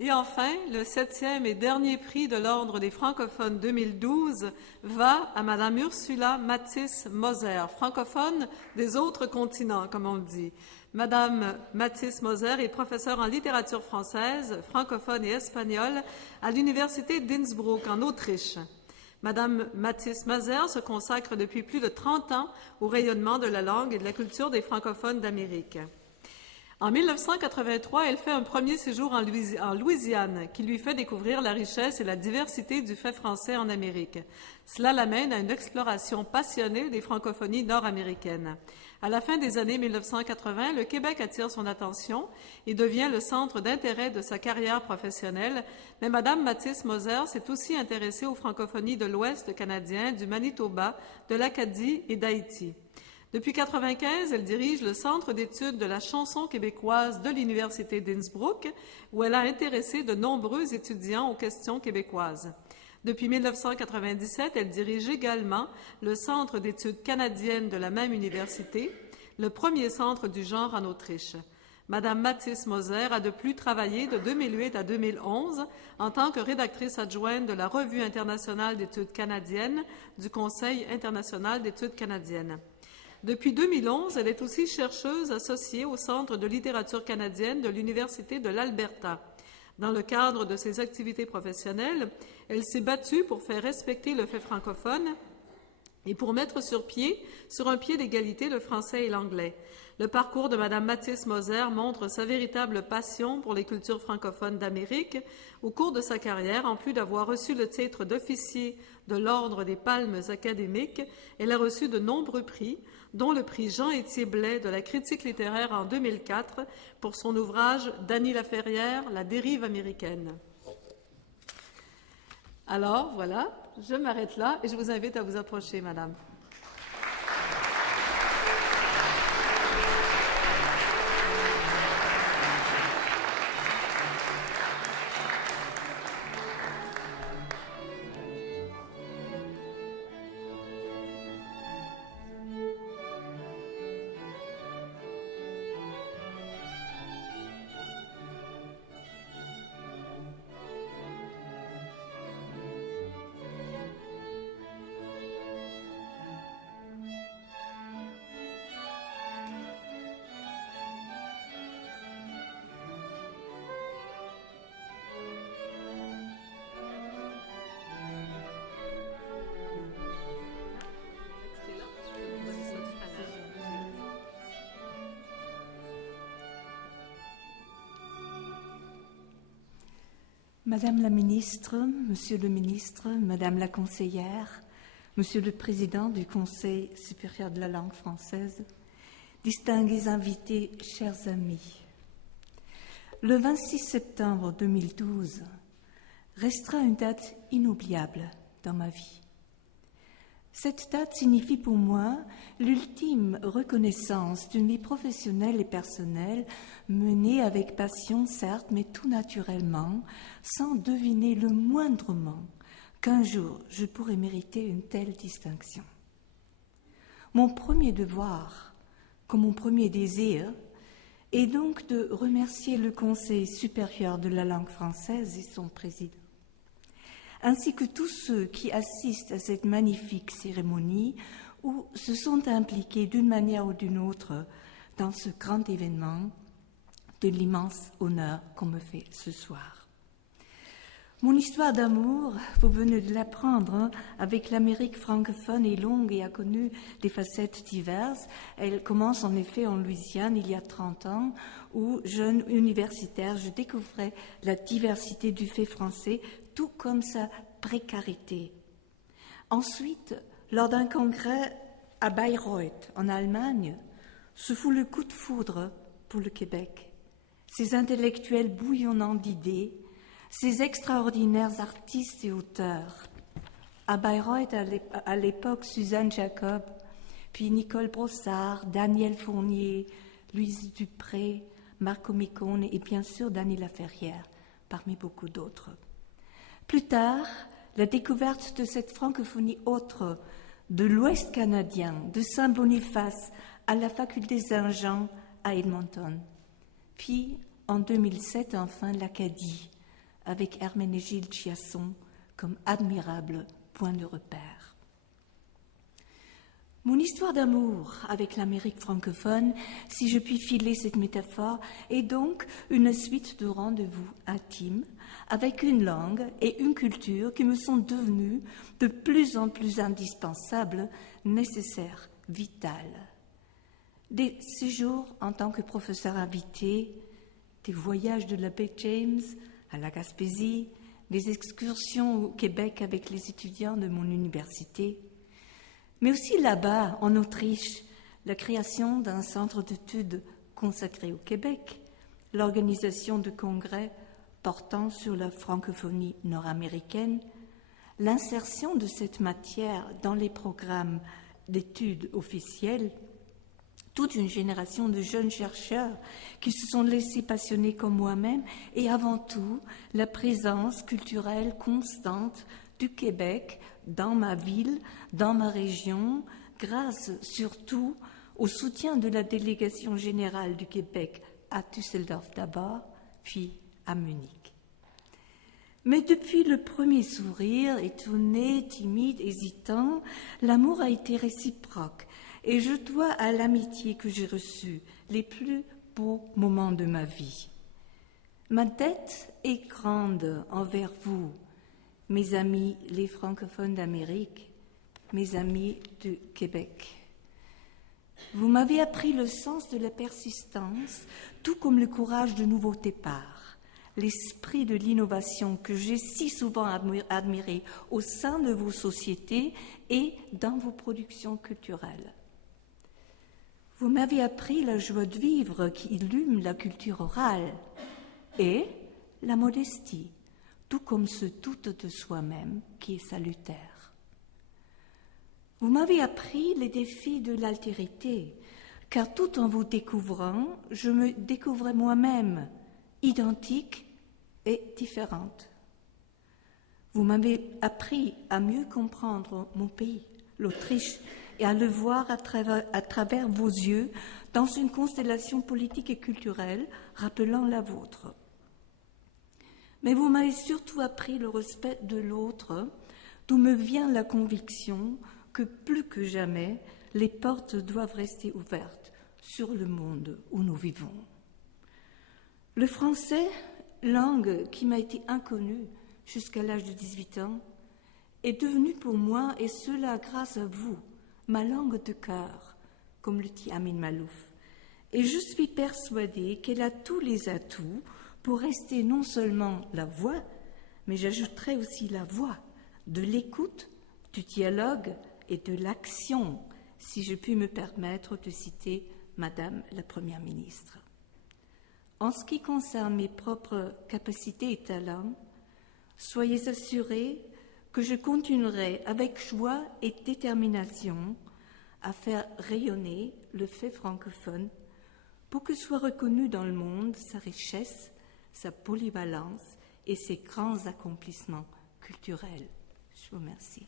Et enfin, le 7e et dernier prix de l'Ordre des francophones 2012 va à Madame Ursula Matisse-Moser, francophone des autres continents, comme on le dit. Madame Matisse-Moser est professeure en littérature française, francophone et espagnole à l'Université d'Innsbruck, en Autriche. Madame Matisse-Moser se consacre depuis plus de 30 ans au rayonnement de la langue et de la culture des francophones d'Amérique. En 1983, elle fait un premier séjour en Louisiane qui lui fait découvrir la richesse et la diversité du fait français en Amérique. Cela l'amène à une exploration passionnée des francophonies nord-américaines. À la fin des années 1980, le Québec attire son attention et devient le centre d'intérêt de sa carrière professionnelle, mais Madame Matisse-Moser s'est aussi intéressée aux francophonies de l'Ouest canadien, du Manitoba, de l'Acadie et d'Haïti. Depuis 1995, elle dirige le Centre d'études de la chanson québécoise de l'Université d'Innsbruck, où elle a intéressé de nombreux étudiants aux questions québécoises. Depuis 1997, elle dirige également le Centre d'études canadiennes de la même université, le premier centre du genre en Autriche. Madame Matisse-Moser a de plus travaillé de 2008 à 2011 en tant que rédactrice adjointe de la Revue internationale d'études canadiennes du Conseil international d'études canadiennes. Depuis 2011, elle est aussi chercheuse associée au Centre de littérature canadienne de l'Université de l'Alberta. Dans le cadre de ses activités professionnelles, elle s'est battue pour faire respecter le fait francophone et pour mettre sur un pied d'égalité le français et l'anglais. Le parcours de Mme Matisse-Moser montre sa véritable passion pour les cultures francophones d'Amérique. Au cours de sa carrière, en plus d'avoir reçu le titre d'officier de l'Ordre des Palmes académiques, elle a reçu de nombreux prix, dont le prix Jean-Étier Blais de la critique littéraire en 2004 pour son ouvrage « Dany Laferrière, la dérive américaine ». Alors, voilà, je m'arrête là et je vous invite à vous approcher, madame. Madame la ministre, Monsieur le ministre, Madame la conseillère, Monsieur le président du Conseil supérieur de la langue française, distingués invités, chers amis, le 26 septembre 2012 restera une date inoubliable dans ma vie. Cette date signifie pour moi l'ultime reconnaissance d'une vie professionnelle et personnelle menée avec passion, certes, mais tout naturellement, sans deviner le moindrement qu'un jour je pourrais mériter une telle distinction. Mon premier devoir, comme mon premier désir, est donc de remercier le Conseil supérieur de la langue française et son président, ainsi que tous ceux qui assistent à cette magnifique cérémonie ou se sont impliqués d'une manière ou d'une autre dans ce grand événement de l'immense honneur qu'on me fait ce soir. Mon histoire d'amour, vous venez de l'apprendre, avec l'Amérique francophone est longue et a connu des facettes diverses. Elle commence en effet en Louisiane il y a 30 ans, où, jeune universitaire, je découvrais la diversité du fait français, tout comme sa précarité. Ensuite, lors d'un congrès à Bayreuth, en Allemagne, ce fut le coup de foudre pour le Québec. Ces intellectuels bouillonnants d'idées, ces extraordinaires artistes et auteurs. À Bayreuth, à l'époque, Suzanne Jacob, puis Nicole Brossard, Daniel Fournier, Louise Dupré, Marco Micone et bien sûr Dany Laferrière, parmi beaucoup d'autres. Plus tard, la découverte de cette francophonie autre, de l'Ouest canadien, de Saint-Boniface à la faculté Saint-Jean à Edmonton. Puis, en 2007, enfin, l'Acadie, avec Herménégilde Chiasson comme admirable point de repère. Mon histoire d'amour avec l'Amérique francophone, si je puis filer cette métaphore, est donc une suite de rendez-vous intimes avec une langue et une culture qui me sont devenues de plus en plus indispensables, nécessaires, vitales. Des séjours en tant que professeur invité, des voyages de la baie James à la Gaspésie, des excursions au Québec avec les étudiants de mon université, mais aussi là-bas, en Autriche, la création d'un centre d'études consacré au Québec, l'organisation de congrès portant sur la francophonie nord-américaine, l'insertion de cette matière dans les programmes d'études officiels, toute une génération de jeunes chercheurs qui se sont laissés passionner comme moi-même, et avant tout, la présence culturelle constante du Québec dans ma ville, dans ma région, grâce surtout au soutien de la délégation générale du Québec à Düsseldorf d'abord, puis à Munich. Mais depuis le premier sourire, étonné, timide, hésitant, l'amour a été réciproque et je dois à l'amitié que j'ai reçue les plus beaux moments de ma vie. Ma dette est grande envers vous, mes amis les francophones d'Amérique, mes amis du Québec. Vous m'avez appris le sens de la persistance, tout comme le courage de nouveaux départs, l'esprit de l'innovation que j'ai si souvent admiré au sein de vos sociétés et dans vos productions culturelles. Vous m'avez appris la joie de vivre qui illume la culture orale et la modestie, tout comme ce doute de soi-même qui est salutaire. Vous m'avez appris les défis de l'altérité, car tout en vous découvrant, je me découvrais moi-même, identique et différente. Vous m'avez appris à mieux comprendre mon pays, l'Autriche, et à le voir à travers vos yeux dans une constellation politique et culturelle rappelant la vôtre. Mais vous m'avez surtout appris le respect de l'autre, d'où me vient la conviction que plus que jamais, les portes doivent rester ouvertes sur le monde où nous vivons. Le français, langue qui m'a été inconnue jusqu'à l'âge de 18 ans, est devenu pour moi, et cela grâce à vous, ma langue de cœur, comme le dit Amin Malouf. Et je suis persuadée qu'elle a tous les atouts pour rester non seulement la voix, mais j'ajouterai aussi la voix de l'écoute, du dialogue et de l'action, si je puis me permettre de citer Madame la Première ministre. En ce qui concerne mes propres capacités et talents, soyez assurés que je continuerai avec joie et détermination à faire rayonner le fait francophone pour que soit reconnu dans le monde sa richesse, sa polyvalence et ses grands accomplissements culturels. Je vous remercie.